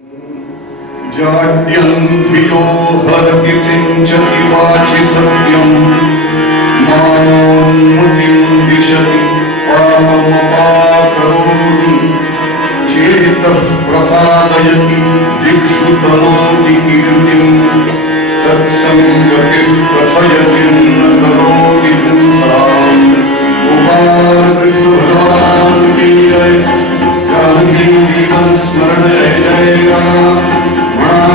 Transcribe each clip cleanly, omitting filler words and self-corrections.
जाड्यं धियो हरति सिञ्चति वाचि सत्यं मानोन्मतिं दिशति पापमपाकरोति चेतः प्रसादयति दिक्षु तनोति कीर्तिं सत्सङ्गतिः कथयति न करोति पुंसाम् गोपालकृष्ण भगवान् की जय। जानकी जीवन स्मरण जय जय राम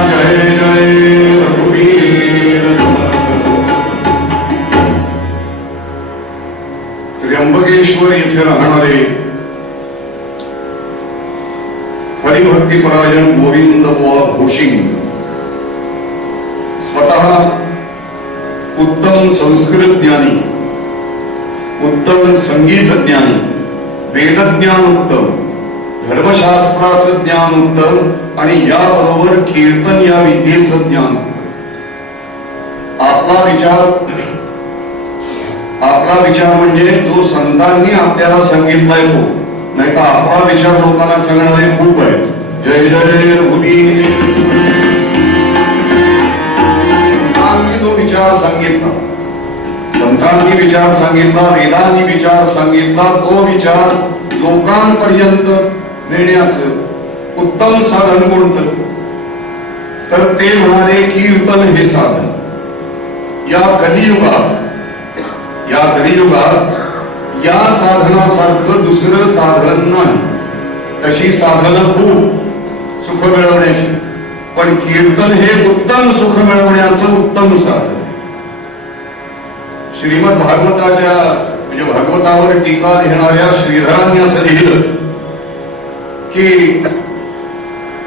जय जय रघुवीर समर्थ। त्र्यंबकेश्वर येथे राहणारे हरिभक्तिपरायण गोविंद बुवा भोशिंग स्वतः उत्तम संस्कृत ज्ञानी, उत्तम संगीत ज्ञानी, वेदज्ञान उत्तम, धर्मशास्त्राचं ज्ञान उत्तम आणि याबरोबर कीर्तन या विद्येचं ज्ञान। आपला विचार म्हणजे जो संतांनी आपल्याला सांगितलाय तो, नाही तर आपला विचार लोकांना सांगणारे खूप आहेत। जय जय रघुवीर। संतांनी जो विचार सांगितला, संतांनी विचार सांगितला, वेदांनी विचार सांगितला, तो विचार लोकांपर्यंत नेण्याचं उत्तम साधन कोणतं? तर ते म्हणाले कीर्तन हे साधन। या कलियुगात या साधनासारखं दुसरं साधन नाही। तशी साधनं खूप सुख मिळवण्याची, पण कीर्तन हे उत्तम सुख मिळवण्याचं उत्तम साधन। श्रीमद भागवताच्या म्हणजे भागवतावर टीका लिहिणाऱ्या श्रीधरांनी असं लिहिलं की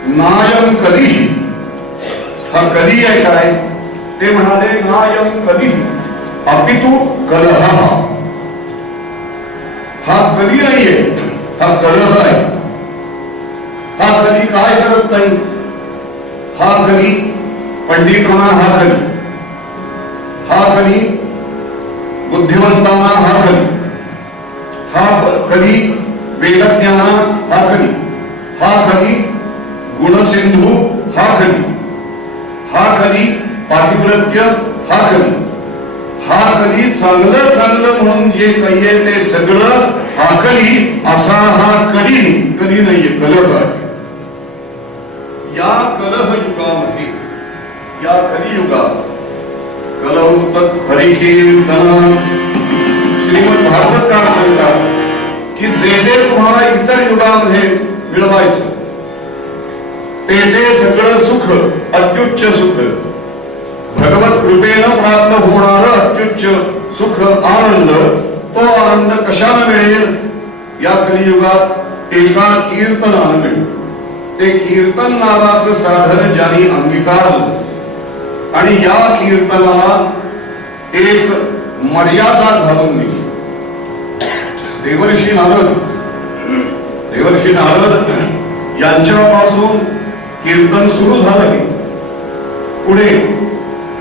नायम कधीही, हा कधी आहे काय? ते म्हणाले नायम कधी अपितु कलह, हा कधी नाहीये, हा कलह आहे। हा कधी काय करत नाही, हा कधी पंडितांना, हा कधी बुद्धिमंतांना, हा कधी वेदज्ञाना, हा कधी गुणसिंधू, हा कधी पातिव्रत्य, हा कधी चांगलं चांगलं म्हणून जे काही आहे ते सगळं हा कधी असा, हा कधी नाहीये, कलह आहे। या कलह युगामध्ये, या कलियुगात कलह तत् हरिकीर्तनात श्रीमद भागवतकार सांगतात की जे तुम्हाला इतर युगामध्ये मिळवायचं ते सगळं सुख, अत्युच्च सुख, भगवत कृपेनं प्राप्त होणार अत्युच्च सुख, आनंद, तो आनंद कशाने मिळेल? या कलियुगात एका कीर्तनाने मिळेल। ते कीर्तन नावाचं साधन ज्यांनी अंगीकारलं आणि या कीर्तनाला एक मर्यादा घालून दिली। देवर्षी नारद यांच्यापासून कीर्तन सुरू झालं की पुढे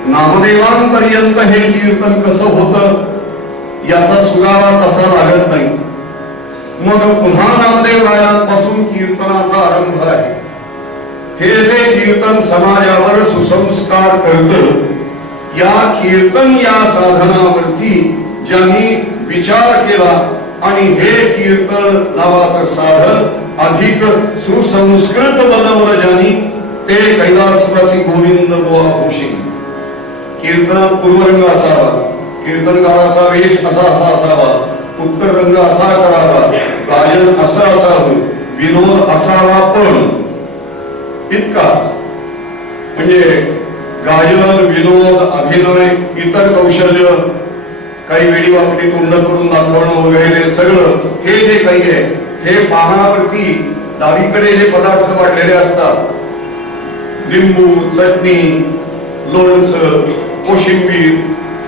नामदेवांपर्यंत हे कीर्तन कसं होतं याचा सुगावा तसा लागत नाही। मग पुन्हा नामदेव रायांपासून कीर्तनाचा आरंभ आहे। हे जे कीर्तन समाजावर सुसंस्कार करतं, या कीर्तन या साधनावरती ज्यांनी विचार केला आणि हे कीर्तन नावाचं साधन अधिक सुसंस्कृत बनवलं ज्यांनी, ते कैलासवासी गोविंद बुवा भोशिंग। कीर्तनात पूर्वरंग असावा, कीर्तनकाराचा वेश असा असावा, उत्तर रंग असा करावा, गायन असं असावं, विनोद असावा, पण इतकाच म्हणजे गायन, विनोद, अभिनय, इतर कौशल्य, काही वेळी वाकडी तोंड करून दाखवणं वगैरे सगळं हे जे काही आहे, हे पानावरती डावीकडे जे पदार्थ वाढलेले असतात, लिंबू, चटणी, लोणचं, कोशिंबीर,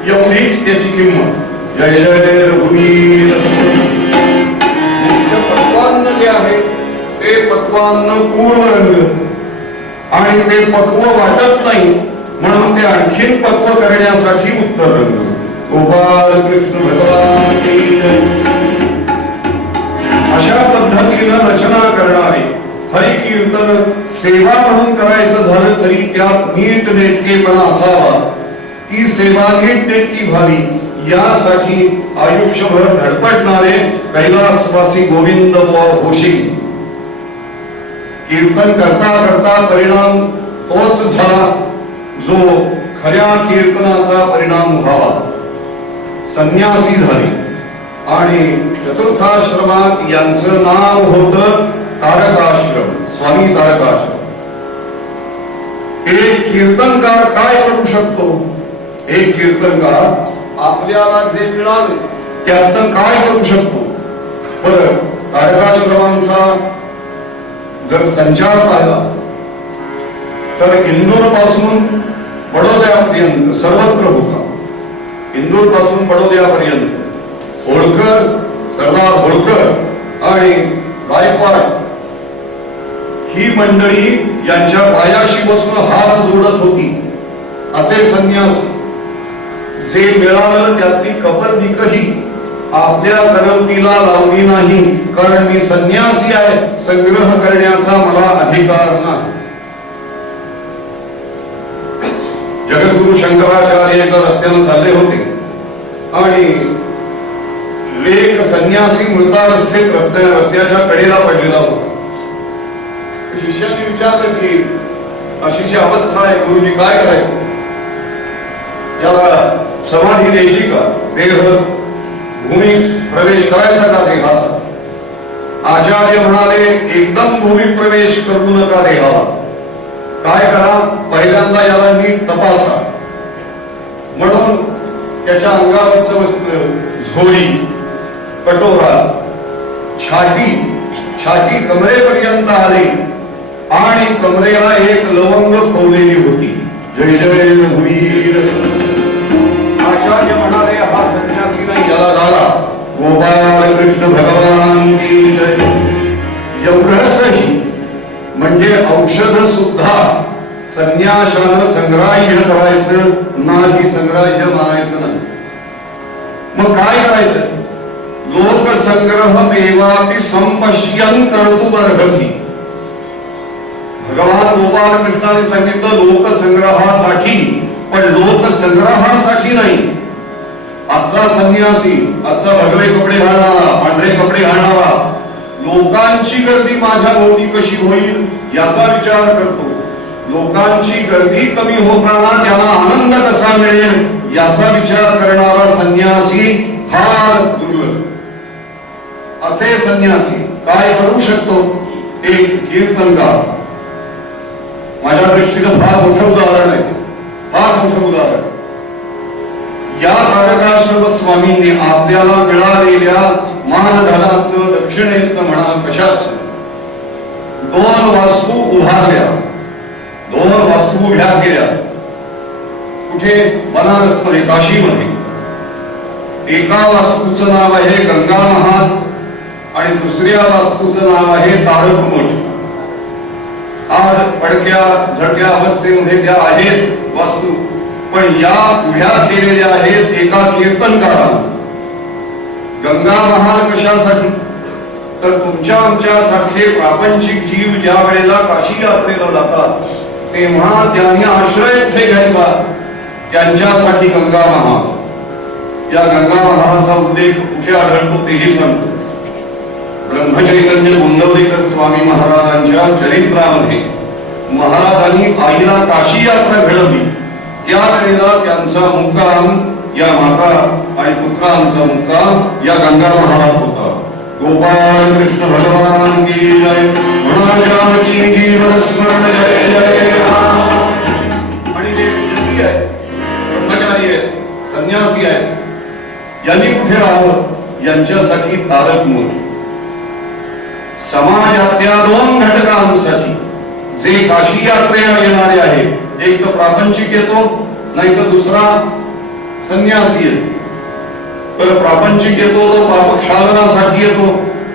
एवढीच त्याची किंमत। जय जय रघुवीर। मुख्य पक्वान्न जे आहे ते पक्वान्न पूर्वरंग, आणि ते पक्व वाटत नाही म्हणून ते आणखीन पक्व करण्यासाठी उत्तर रंग। गोपाल कृष्ण भगवान की जय। अशा पद्धतीनं रचना करणारे हरी कीर्तन सेवा म्हणून करायचं झालं तरी त्यात नीट नेटकेपणा असावा, ती सेवा नीट नेटकी व्हावी यासाठी आयुष्यभर धडपडणारे कैलासवासी गोविंद घोषी कीर्तन करता करता परिणाम तोच झाला जो खऱ्या कीर्तनाचा परिणाम व्हावा. संन्यासी झाले आणि चतुर्थाश्रमात यांचं नाव होतं तारकाश्रम, स्वामी तारकाश्रम. एक कीर्तनकार काय करू शकतो? एक कीर्तनकार आपल्याला जे मिळालं त्यातनं काय करू शकतो? बरं, तारकाश्रमांचा जर संचार पाहिला तर इंदूर पासून बडोद्यापर्यंत सर्वत्र होता. इंदूर पासून बडोद्यापर्यंत होळकर, सरदार होळकर आणि गायकवाड ही मंडळी यांच्या पायाशी बसून हात जोडत होती. असे संन्यासी जे मिळालं त्यातली कबरनिकही आपल्या करवतीला लावली नाही, कारण मी संन्यासी आहे, संग्रह करण्याचा मला अधिकार नाही. जगद्गुरु शंकराचार्य एका रस्त्याने चालले होते आणि एक संन्यासी मृतावस्थेत रस्त्याच्या कडेला पडलेला होता. शिष्याने विचारलं की अशीची अवस्था आहे, गुरुजी काय करायचं? याला समाधी द्यायची का? देह भूमी प्रवेश करायचा का देहाचा? आचार्य म्हणाले, एकदम भूमी प्रवेश करू नका देहाला. काय करा, पहिल्यांदा याला नीट तपासा. म्हणून त्याच्या अंगावरचं वस्त्र, झोळी, कटोरा, छाटी कमरेपर्यंत आली आणि कमरेला एक लवंग खोवलेली होती. जय जय रघुवीर. आचार्य म्हणाले, हा संन्यासी नाही, याला झाला गोपाल कृष्ण भगवान की जय. एवढंचही म्हणजे औषध सुद्धा संन्याशानं संग्राह्य करायचं नाही, संग्राह्य मानायचं नाही. मग काय करायचं? लोकसंग्रह मेवापि संपश्यन् कर्तुमर्हसि. भगवान गोपाल कृष्णाने सांगितलं लोकसंग्रहासाठी, पण लोकसंग्रहासाठी नाही. आजचा संन्यासी, आजचा भगवे कपडे घालणारा, पांढरे कपडे घालणारा, लोकांची गर्दी माझ्या भोवती कशी होईल याचा विचार करतो. लोकांची गर्दी कमी होताना त्याला आनंद कसा मिळेल याचा विचार करणारा संन्यासी फार दुर्लभ. असे संन्यासी काय करू शकतो? एक कीर्तनकार. माझ्या दृष्टीनं फार मोठं उदाहरण आहे, फार मोठं उदाहरण. या तारकाश्रम स्वामींनी आपल्याला मिळालेल्या मानधनातनं, दक्षिणेतनं म्हणा कशात 2 वास्तू उभारल्या, 2 वास्तू उभ्या केल्या. कुठे? बनारसमध्ये, काशीमध्ये. एका वास्तूचं नाव आहे गंगा महाल आणि दुसऱ्या वास्तूचं नाव आहे तारक मठ. आज पडक्या झडक्या अवस्थेमध्ये त्या आहेत वास्तू, पण या उभ्या केलेल्या आहेत एका कीर्तनकाराने. गंगा महाल कशासाठी? तर तुमच्या आमच्या सारखे प्रापंचिक जीव ज्या वेळेला काशी यात्रेला जातात तेव्हा त्यांनी आश्रय कुठे घ्यायचा? त्यांच्यासाठी गंगा महाल. या गंगा महालाचा उल्लेख कुठे आढळतो तेही सांगतो. ब्रह्मचैतन्य गोंदवलेकर स्वामी महाराजांच्या चरित्रामध्ये महाराजांनी आईला काशी यात्रा घडवली त्यावेळेला त्यांचा मुक्काम, या माता आणि पुत्रांचा मुक्काम या गंगा महालात होता. गोपाल कृष्ण भगवान की जय. जानकी जीवन स्मरण जय जय राम. आणि जे मुलगी आहे, ब्रह्मचारी आहे, संन्यासी आहे, यांनी कुठे राहावं? यांच्यासाठी तारक मठ. समाजातल्या 2 घटकांसाठी जे काशी यात्रेला येणारे आहेत, एक तर प्रापंचिक येतो, नाही तर दुसरा संन्यासी येतो. तर प्रापंचिक येतो तो पापक्षालनासाठी येतो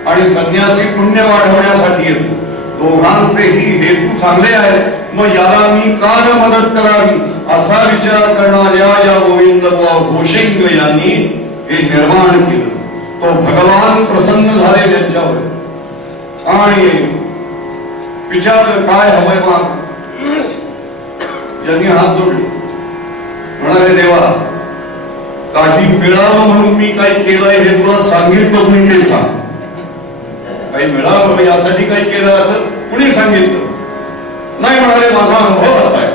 आणि संन्यासी पुण्य वाढवण्यासाठी येतो. दोघांचेही हेतू चांगले आहेत. मग याला मी का मदत करावी असा विचार करणाऱ्या या गोविंद घोषेंग यांनी हे निर्माण केलं. तो भगवान प्रसन्न झाले त्यांच्यावर आणि विचारलं काय हवंय माग. ज्यांनी हात जोडले म्हणाले देवा काही मिळावं म्हणून मी काय केलंय हे तुला सांगितलं कुणी ते सांग. काही मिळावं यासाठी काही केलं असं कुणी सांगितलं नाही. म्हणाले माझा अनुभव असा आहे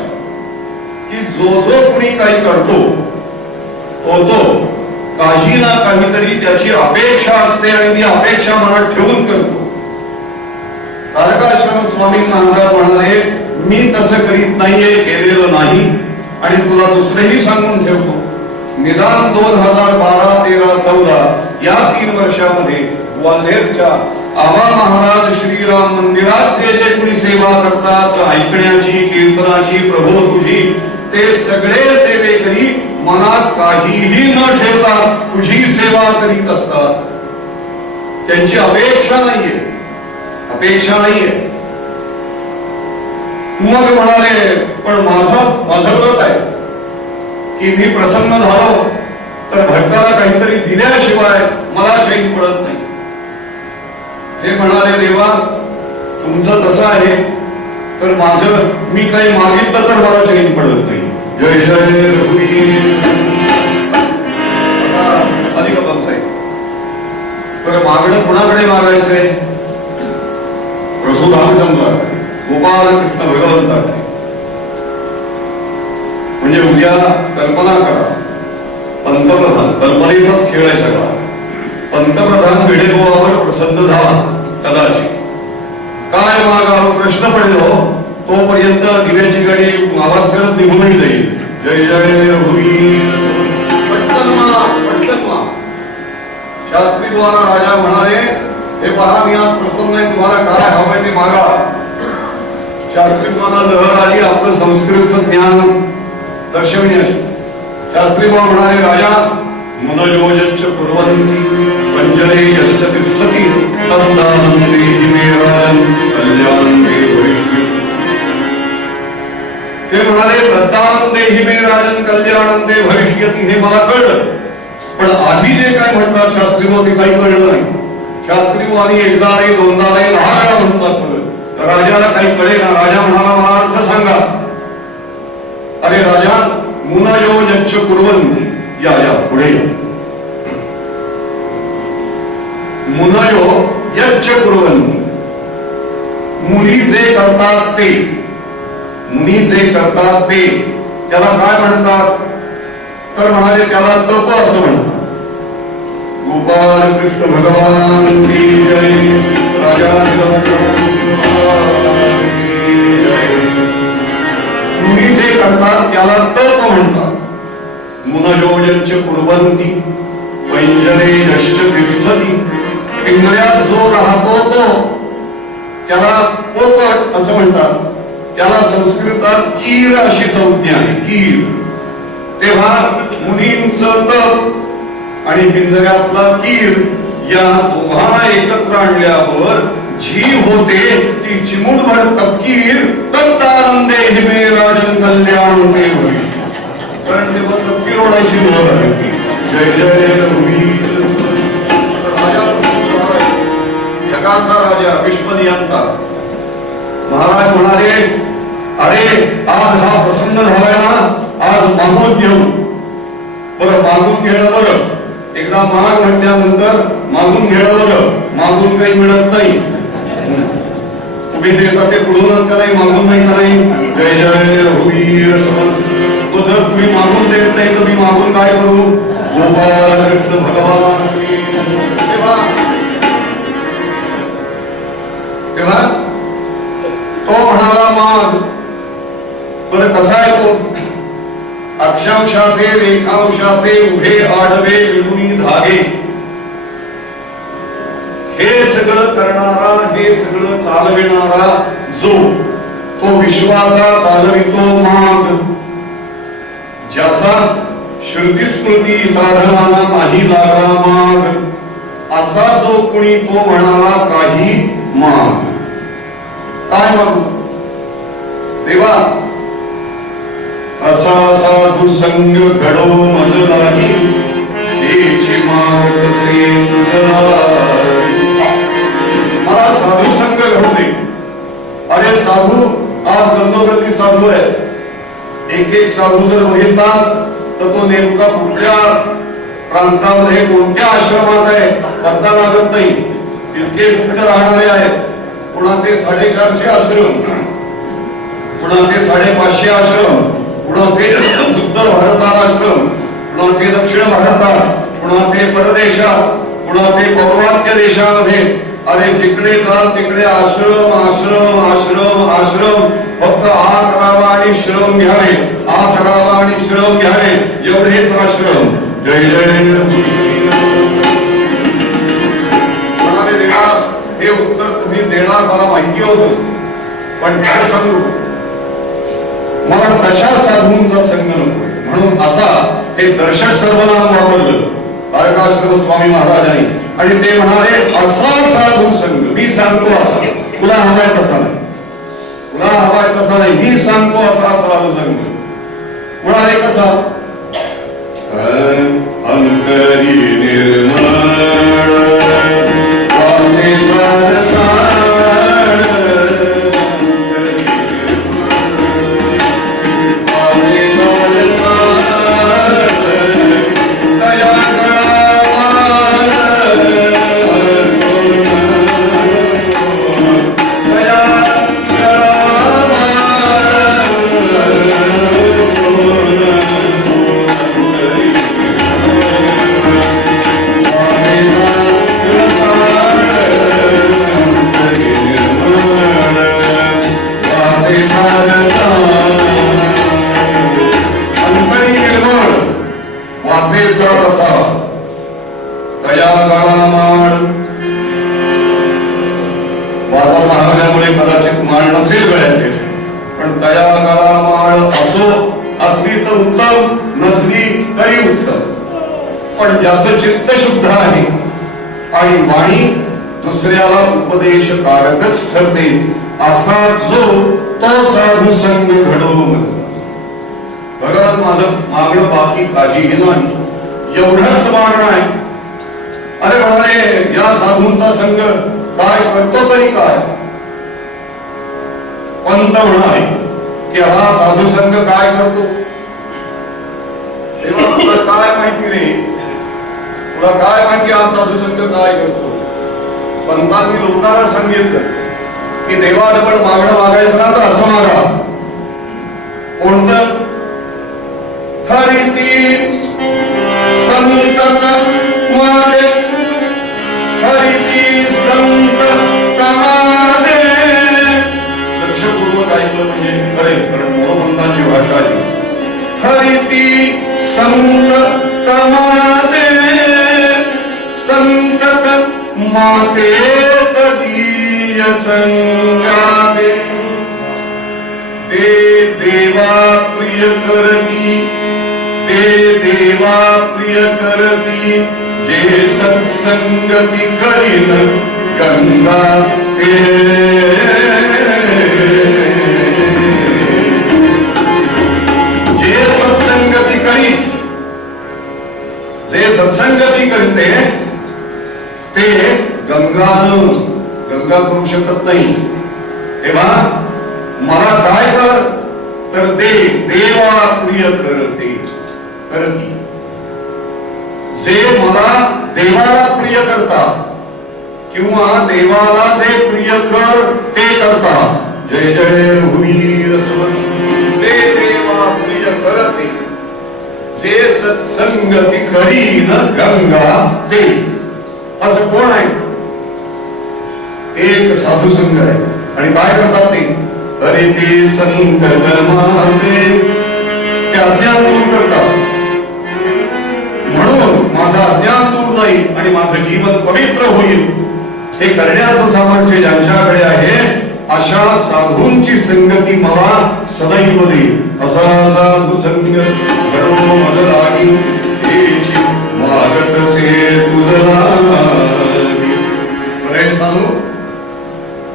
की जो जो कुणी काही करतो तो काही ना काहीतरी त्याची अपेक्षा असते आणि ती अपेक्षा मनात ठेवून करतो. तारकाश्रम स्वामी महाराज म्हणाले मी तसं करीत नाहीये, केलेलं नाही आणि तुला दुसरेही सांगून ठेवतो. निदान 2012, 13, 14 या 3 वर्षामध्ये ग्वाल्हेरच्या आबा महाराज श्रीराम मंदिरात जे जे कुणी सेवा करतात ऐकण्याची, कीर्तनाची, प्रभो तुझी, ते सगळे सेवेकरी मनात काहीही न ठेवता तुझी सेवा करीत असतात. त्यांची अपेक्षा नाहीये. मग म्हणाले पण माझं व्रत आहे की मी प्रसन्न झालो तर भक्ताला काहीतरी दिल्याशिवाय मला चैन पडत नाही. हे म्हणाले देवा तुमचं तसं आहे तर माझं मी काही मागितलं तर मला चैन पडत नाही. जय जय रघुवीर. अधिक साहेब बरं मागणं कुणाकडे मागायचंय? प्रभू रामचंद्र गोपाल कृष्ण भगवंताकडे. म्हणजे उद्या कल्पना करा पंतप्रधान, कल्पनेचाच खेळ आहे सगळा. पंतप्रधान भिडेगोवावर प्रसन्न झाला कदाचित. काय मागावं प्रश्न पडलो तोपर्यंत दिव्याची गाडी आवाज करत निघूनही जाईल. जय जय रघुवीर. शास्त्री द्वारा राजा म्हणाले हे पहा मी आज प्रसन्न आहे, तुम्हाला काय हवंय ते मागा. शास्त्री द्वारा लहर आली आपलं संस्कृतचं ज्ञान दर्शविण्याची. शास्त्री म्हणाले राजा मुनयोजच्च कुर्वन्ति पंजरे यश्च तिष्ठति तद्दानं देहि मे राजन् कल्याणं ते भविष्यति. ते म्हणाले तद्दानं देहि मे राजन् कल्याणं ते भविष्यति. हे मला कळलं पण आधी जे काय म्हणतात शास्त्री ते काही कळलं नाही. शास्त्री आणि एकदा रे दोनदा रे 10 वेळा म्हणतात राजाला काही कळेना. राजा म्हणाला मला अर्थ सांगा. अरे राजा मुनयोजच्च कुर्वन्ति या पुढे मुनयो यच्च कुर्वन्ति. मुनी जे करतात ते, मुनी जे करतात ते त्याला काय म्हणतात तर म्हणाले त्याला तप असं म्हणतात. गोपाल कृष्ण भगवान की जय. राजा मुनी जे करतात त्याला तप म्हणतात. मुनयोजच्च कुर्वन्ति पंजरे यश्च तिष्ठति. पिंजऱ्यात जो राहतो तो त्याला पोपट असं म्हणतात. त्याला संस्कृतात कीर अशी संज्ञा आहे, कीर. तेव्हा मुनींचं तप आणि पिंजऱ्यातला कीर या दोघांना एकत्र आणल्यावर जी होते ती चिमुटभर तपकीर तत्तानंदे हिमे राजन कल्याण ते होईल. कारण तेव्हा तपकीर ओढायची लोक आली. जय जय रघुवीर. जगाचा राजा विश्वनियंता महाराज म्हणाले अरे आज हा प्रसन्न झालाय ना, आज मागून घेऊ. बरं मागून घेणं बरं. एकदा माग म्हटल्यानंतर मागून घेणं बरं. मागून काही मिळत नाही. तुम्ही देता ते पुढूनच का नाही, मागून नाही का नाही. जय जय रघुवीर समर्थ. तो जर तुम्ही मागून देत नाही तर मी मागून काय करू. गोपाल कृष्ण भगवान. तेव्हा तो म्हणाला माग. बरं कसा आहे तो. अक्षांशाचे रेखांशाचे उभे आडवे मिळूनी धागे. हे सगळं करणारा, हे सगळं चालविणारा जो तो विश्वाचा चालवितो माग. ज्याचा श्रुती स्मृती साधनाला नाही लागला माग. असा जो कुणी तो म्हणाला काही माग. काय मागू देवा. असा साधू संग घडो मज नाही त्याची माग कसे. मला साधू संग घडू दे अरे साधू आज गंदोगती साधू आहे. एक एक साधू जर बघितलास तर तो नेमका कुठल्या प्रांतामध्ये कोणत्या आश्रमात आहे पत्ता लागत नाही. इतके गुप्त राहणारे आहेत. कुणाचे 450 आश्रम, कुणाचे 550 आश्रम, कुणाचे उत्तर भारतात आश्रम, कुणाचे दक्षिण भारतात, कुणाचे परदेशात, कुणाचे पौर्वात्य देशामध्ये. अरे जिकडे जाल तिकडे आश्रम आश्रम आश्रम आश्रम. फक्त आ करावा आणि श्रम घ्यावे, आ करावा आणि श्रम घ्यावे, एवढेच आश्रम. जय जय हे उत्तर तुम्ही देणार मला माहिती होतं, पण काय सांगू, मला तशा साधूंचा संग नको. म्हणून असा हे दर्शक सर्वनाम वापरलं तारकाश्रम स्वामी महाराजांनी. आणि ते म्हणाले असा साधू संग, मी सांगतो असा, तुला हवाय तसा नाही, तुला हवाय तसा नाही, मी सांगतो असा साधू संग. म्हणाले कसा, अंतरी निर्मळ वाचे चित्त शुद्ध आहे आणि वाणी दुसऱ्याला उपदेश कारकच ठरते, असा जो तो साधू संग घडवून. भगवान माझं मागणं बाकी काहीही नाही, एवढंच मागणं आहे. अरे म्हणाले या साधूंचा संग काय करतो तरी काय. पंत म्हणाले की हा साधू संघ काय करतो, तेव्हा तुला काय माहिती रे, तुला काय माहिती हा साधू संघ काय करतो. पंतांनी लोकांना सांगितलं की देवाजवळ मागणं मागायचं ना तर असं मागा. कोणतं, हरिती संतत मागे, हरिती संतत मागे. लक्षपूर्वक ऐकलं म्हणजे कळेल, कारण मूळपंथांची भाषा आहे. हरिती संतत मागे, संतत माते तदीय संगाते. ते देवा प्रिय करती, ते देवा प्रिय करती, जे सत्संगती करीन गंगा ते. जे सत्संगती करी, जे सत्संगती करते ते गंगा करू शकत नाही. तेव्हा मला काय कर तर देवा प्रिय करती. जे मला देवाला प्रिय करतात किंवा देवाला जे प्रिय कर ते करतात. जय जय रघुवीर समर्थ. ते देवा प्रिय करते, जे सत्संगती करीन गंगा ते. असं कोण आहे, एक साधू संघ आहे. आणि काय करतात ते, अरे ते संत माते, ते अज्ञान दूर करतात. म्हणून माझा अज्ञान दूर जाईल आणि माझं जीवन पवित्र होईल. हे करण्याचं सामर्थ्य ज्यांच्याकडे आहे अशा साधूंची संगती मला सदैव देईल. असा साधू संग घडो मज लागी, हेची मागतसे तुझला. अरे साधू,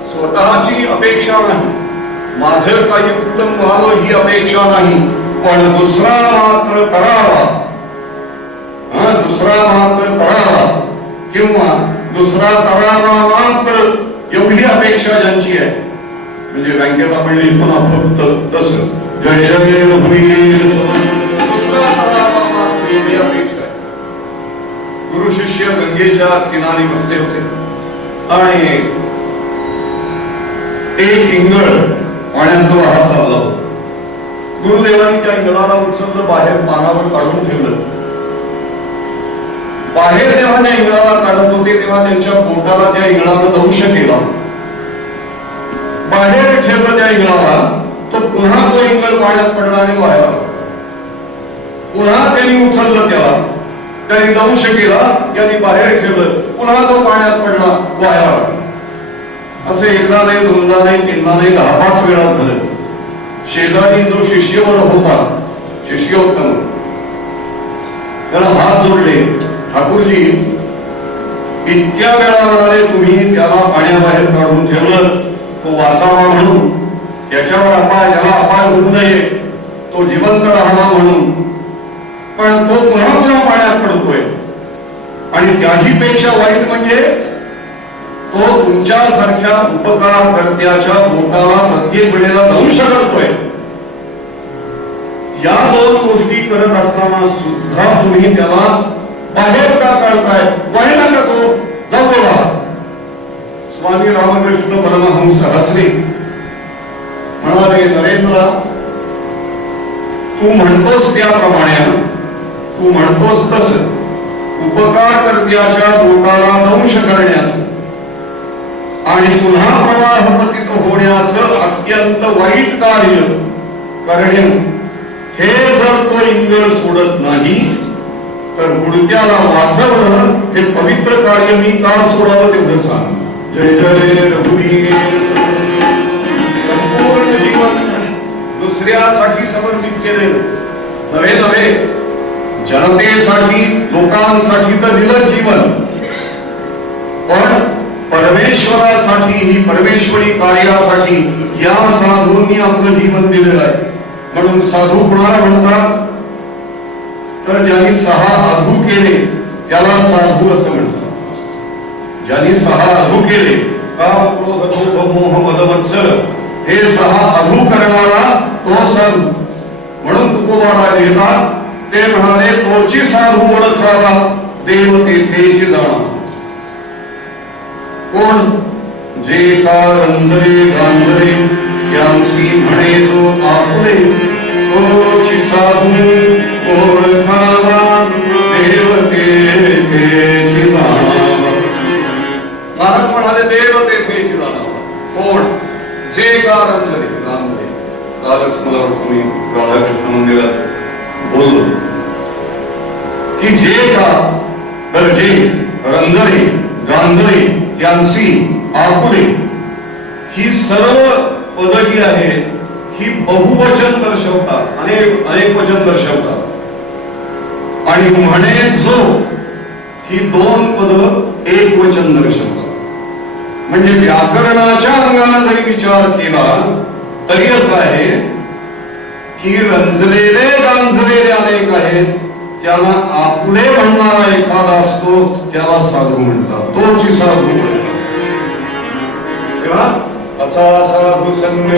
स्वतःची अपेक्षा नाही, माझं काही उत्तम व्हावं ही अपेक्षा नाही, पण दुसरा मात्र करावा, दुसरा मात्र करावा किंवा दुसरा करावा मात्र, एवढी अपेक्षा ज्यांची आहे. म्हणजे बँकेत आपण लिहितो ना फक्त तसं जय जय रघुवीर दुसरा अपेक्षा. गुरु शिष्य गंगेच्या किनारी बसले होते आणि एक इंगळ पाण्यात वाहत चालला होता. गुरुदेवांनी त्या इंगळाला उचललं, बाहेर पानावर काढून ठेवलं. बाहेर जेव्हा त्या इंगळाला काढत होते तेव्हा त्यांच्या पोटाला त्या इंगळानं दंश केला. बाहेर ठेवलं त्या इंगळाला, तो पुन्हा तो इंगळ पाण्यात पडला आणि वाया आला. पुन्हा त्यांनी उचललं, त्यांनी दंश केला, यांनी बाहेर ठेवलं, पुन्हा तो पाण्यात पडला, वाया आला. असे एकदा नाही, दोनदा नाही, तीनदा नाही, 10-5 वेळा झालं. शेजारी जो शिष्यवर होता, शिष्योत्तम, त्याला हात जोडले. ठाकूरजी इतक्या वेळा म्हणाले तुम्ही त्याला पाण्याबाहेर काढून ठेवलं, तो वाचावा म्हणून, त्याच्यावर याला अपाय होऊ नये, तो जिवंत राहावा म्हणून, पण तो पुन्हा पाण्यात पडतोय. आणि त्याही पेक्षा वाईट म्हणजे तो तुमच्यासारख्या उपकार कर्त्याच्या बोटाला प्रत्येक वेळेला दंश करतोय. या 2 गोष्टी करत असताना सुद्धा तुम्ही त्याला बाहेर का काढताय? वाहिला का तो? जाऊ देवा. स्वामी रामकृष्ण परमहंस हसले, म्हणाले नरेंद्र, तू म्हणतोस त्याप्रमाणे, तू म्हणतोस तस उपकार कर्त्याच्या बोटाला दंश करण्याचं आणि पुन्हा प्रवाह पतित होण्याचं अत्यंत वाईट कार्य करणे, हे जर तो इंगळ सोडत नाही तर बुडत्याला वाचवणं हे पवित्र कार्य मी का सोडावं तेवढं सांग. जय जय रघुवीर. संपूर्ण जीवन दुसऱ्यासाठी समर्पित केले, नव्हे जनतेसाठी, लोकांसाठी तर दिलं जीवन, पण परमेश्वरासाठी, ही परमेश्वरी कार्यासाठी या साधूंनी आपलं जीवन दिलेलं आहे. म्हणून साधू कुणाला म्हणतात? तर ज्यांनी 6 अधू केले त्याला साधू असं म्हणतात. ज्यांनी 6 अधू केले, काम, क्रोध, लोभ, मोह, मद, मत्सर, हे 6 अधू करणारा तो साधू. म्हणून तुकोबाला लिहितात, ते म्हणाले तोची साधू ओळखावा, देव तेथेची जाणा. कोण? जे का रंजरे गांजरे त्यांची म्हणे जो आपुले, तोची साधू ओळखावा, देव तेथेची जाणावा. महाराज म्हणाले देव तेथेची जाणावा. कोण? जे का रंजरे गांजरे. कालच मला तुम्ही राधाकृष्ण मंदिरात बोललो की जे का, तर जे रंजरे गांजरे त्यांची आपुले, ही सर्व पद जी आहेत ही बहुवचन दर्शवतात, अनेक वचन दर्शवतात. आणि म्हणे जो, ही 2 पद एक वचन दर्शवतात. म्हणजे व्याकरणाच्या अंगाने जरी विचार केला तरी असं आहे की रंजलेले गांजलेले अनेक आहेत, त्याला आपुले म्हणणारा एखादा असतो, त्याला साधू म्हणतात, तोची साधू म्हणतात. तेव्हा असा साधू संग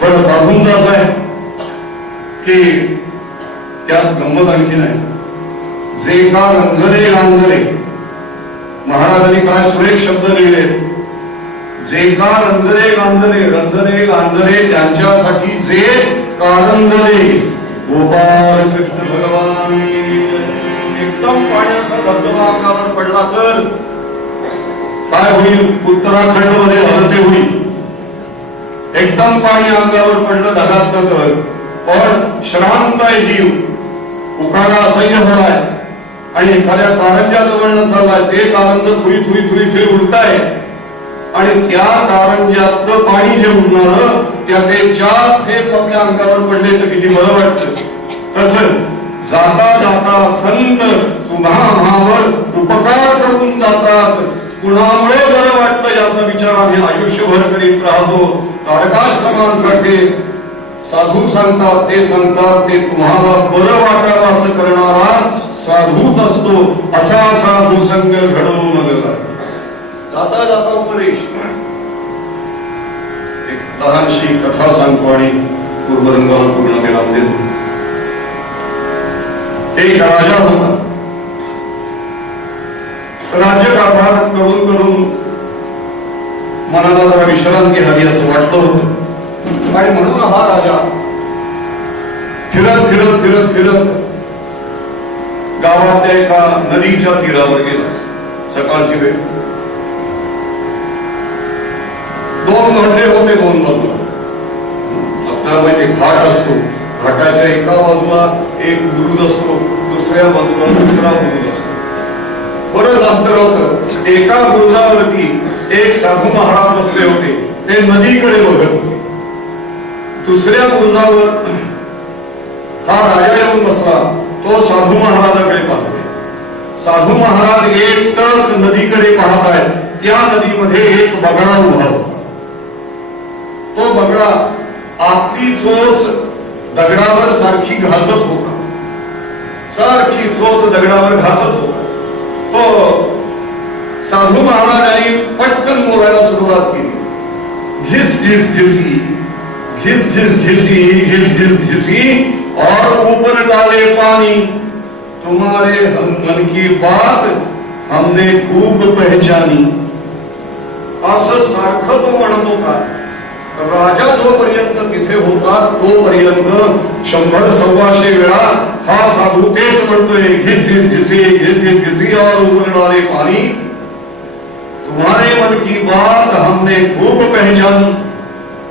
पण साधूंचा असं आहे की त्यात गंमत आणखी नाही. जे का रंजले गांजले, महाराजांनी काय सुरेख शब्द लिहिले. जे का रंजले गांजले, रंजले गांजले त्यांच्यासाठी जे कारंजले, गोपाल कृष्ण भगवान. एकदम पाण्याचा धबधबा अंगावर पडला तर काय होईल? उत्तराखंड मध्ये हलते होईल. एकदम पाणी अंगावर पडलं ढगात तर, पण श्रांत आहे जीव, उखाडा असह्य होणार आणि एखाद्या कारंजा जवळनं चाललाय, ते Karanj Thuy Thuy Thuy Thuy उडताय आणि त्या कारंज्यातलं पाणी जे उडणार त्याचे 4 थेंब आपल्या अंगावर पडले तर किती बरं वाटतं. तसं जाता जाता संत तुम्हा आम्हावर उपकार करून जातात, कुणामुळे बरं वाटतं याचा विचार आम्ही आयुष्यभर करीत राहतो. तारकाश्रमांसारखे साधू सांगतात ते तुम्हाला बरं वाटावं असं करणारा साधूच असतो. असा साधू संग घडवू नका. जाता जाता उपदेश एक लहानशी कथा सांगतो आणि पूर्वरंगाला पूर्ण विराम देतो. एक राजा होता. राज्यकारभार करून करून मनाला जरा विश्रांती हवी असं वाटलं होतं आणि म्हणून हा राजा फिरत फिरत फिरत फिरत गावातल्या एका नदीच्या तीरावर गेला. सकाळची वेळ. दोन घाटे होते दोन बाजूला. आपल्याला माहिती घाट असतो. घाटाच्या एका बाजूला एक बुरुज असतो, दुसऱ्या बाजूला दुसरा बुरुज असतो. बरंच अंतर होतं. एका बुरुजावरती एक साधू महाराज बसले होते. ते नदीकडे बघत होते. दुसऱ्या बुरुजावर हा राजा येऊन बसला. तो साधू महाराजाकडे पाहतोय. साधू महाराज एकटक नदीकडे पाहत आहेत. त्या नदीमध्ये एक बगळा उभा होता. तो बगळा आपली चोच दगडावर सारखी घासत होता. सारखी चोच दगडावर घासत होता. तो साधू महाराजांनी पटकन बोलायला सुरुवात केली. घिस घिस घिसी, घिस घिस घिसी, घिस घिस घिसी और ऊपर डाले पानी. तुम्हारे मन की बात हमने खूब पहचानी. असं सारखं तो म्हणत होता. राजा जोपर्यंत तिथे होता तोपर्यंत 100-125 वेळा हा साधू तेच म्हणतोय. घिस घिस घिसी, घिस घिस घिसी और ऊपर डाले पानी. तुम्हारे मन की बात हमने खूब पहचानी.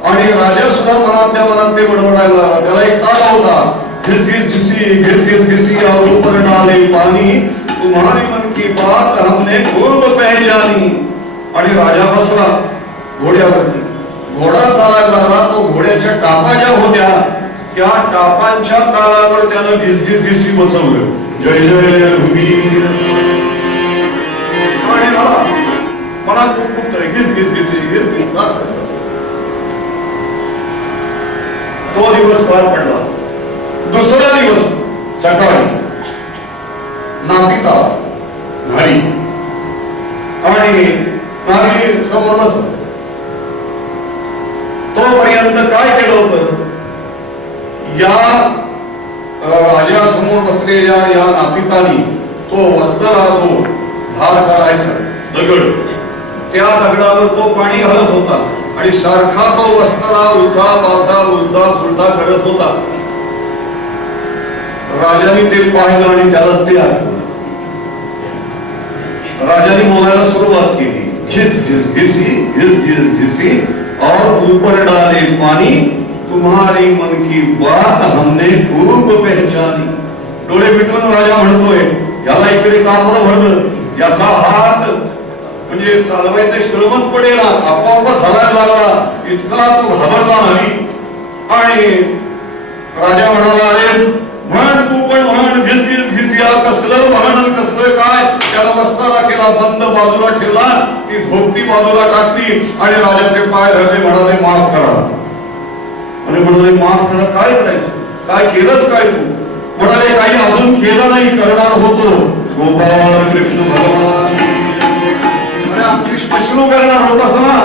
आणि राजा सुद्धा मनातल्या मनात ते बडबडायला. त्याला एक ताल होता. घिस घिस घिसी, घिस घिस घिसी और ऊपर डाले पानी. तुम्हारे मन की बात हमने खूब पहचानी. आणि राजा बसला घोड्यावरती. घोडा चालायला लागला. तो घोड्याच्या टापा ज्या होत्या त्या टापांच्या तालावर त्यानं घिस घिस घिसी बसवलं. जय जय रघुवीर. आणि आला मनात पुटपुटतोय घिस घिस घिसी, घिस घिस. तो दिवस पार पडला. दुसरा दिवस सकाळी नापिता घरी आणि नारी समोर बसला. तोपर्यंत काय केलं होतं. या राजासमोर बसलेल्या या नापितानी तो वस्त्रा जो धार करायचा दगड, त्या दगडावर तो पाणी घालत होता आणि सारखा तो वस्त्रा उलटा पालथा उलटा सुलटा करत होता. राजाने ते पाहिलं आणि त्याला ते आठवलं. राजाने बोलायला सुरुवात केली. घिस घिस घिसी, घिस घिस घिसी और ऊपर डाले पानी. तुम्हारी मन की बात हमने खूब पहचानी. डोळे मिटून राजा म्हणतोय याला इकडे कापड भरलं. याचा हात म्हणजे चालवायचे श्रमच पडेल. आपोआपच हलायला लागला. इतका तो घाबरला नाही. आणि राजा म्हणाला अरे म्हण तू पण म्हण. घिस घिस घिसिया. कसलं म्हण कसलं काय. त्याला वस्तारा केला, बंद बाजूला ठेवला. ती धोपटी बाजूला टाकली आणि राजाचे पाय धरले. म्हणाले माफ करा. आणि म्हणाले माफ करा. काय करायचं. काय केलंस काय तू. म्हणाले काही अजून केलं नाही, करणार होतो. गोपाल कृष्ण भगवान. अरे आमची श्मश्रू करणार होतास ना.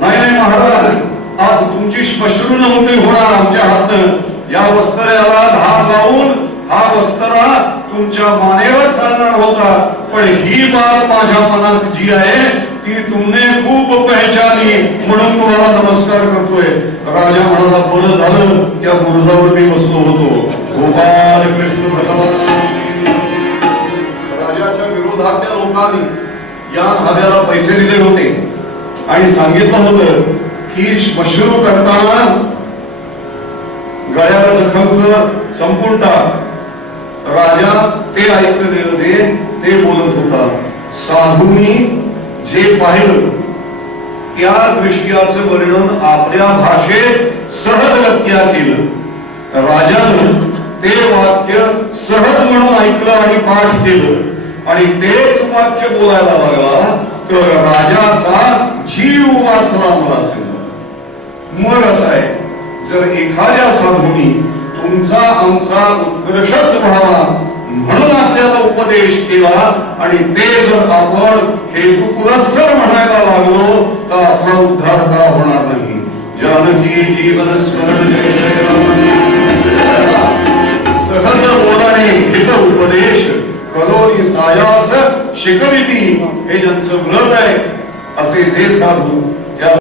नाही नाही महाराज, आज तुमची श्मश्रू नव्हती होणार आमच्या हातनं. या वस्त्राला धार लावून हा वस्त्रा तुमच्या मानेवर चालणार होता. पण ही बात माझ्या मनात जी आहे ती तुमने खूप पहचानी, म्हणून तुम्हाला नमस्कार करतोय. राजा म्हणाला बरं झालं त्या बुरुजावर मी बसलो होतो. गोपाल कृष्ण भगवान. राजाच्या विरोधातल्या लोकांनी या न्हाव्याला पैसे दिले होते आणि सांगितलं होतं की श्मश्रू करताना गळ्याला जखम कर, संपून टाक. राजा ते ऐकलेलं ते बोलत होता. साधूंनी जे पाहिलं त्या दृश्याचं वर्णन आपल्या भाषेत सहजगत्या केलं. राजानं ते वाक्य सहज म्हणून ऐकलं आणि पाठ केलं आणि तेच वाक्य बोलायला लागला तर राजाचा जीव वाचला मला सांगा. मग असं आहे जर एखाद्या साधूनी तुमचा आमचा उत्कर्षच व्हावा म्हणून आपल्याला उपदेश केला आणि ते जर आपण हेतुपुरस्सर म्हणायला लागलो तर आपला उद्धार का होणार नाही. जानकी जीवन स्मरण जय जय राम. सहज बोलणे हित उपदेश करोनी सायास शिकविती हे ज्यांचं व्रत आहे असे जे साधू